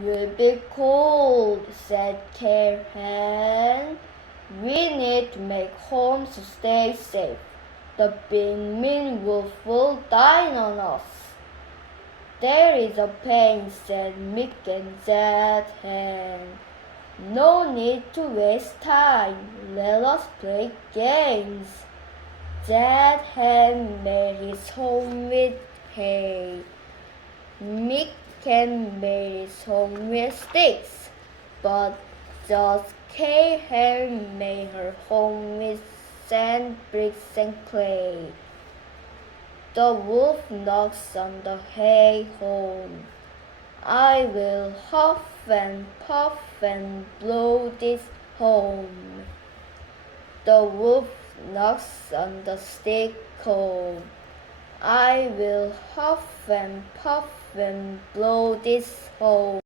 You'll be cold, said Karen. We need to make homes to stay safe. The big mean wolf will dine on us. There is a pain, said Mick and Zed Hen. No need to waste time. Let us play games. Zed Hen made his home with hay. Mick can made his home with sticks, but just Kay Hen made her home with sand, bricks, and clay. The wolf knocks on the hay home. I will huff and puff and blow this home. The wolf knocks on the stick home. I will huff and puff and blow this home.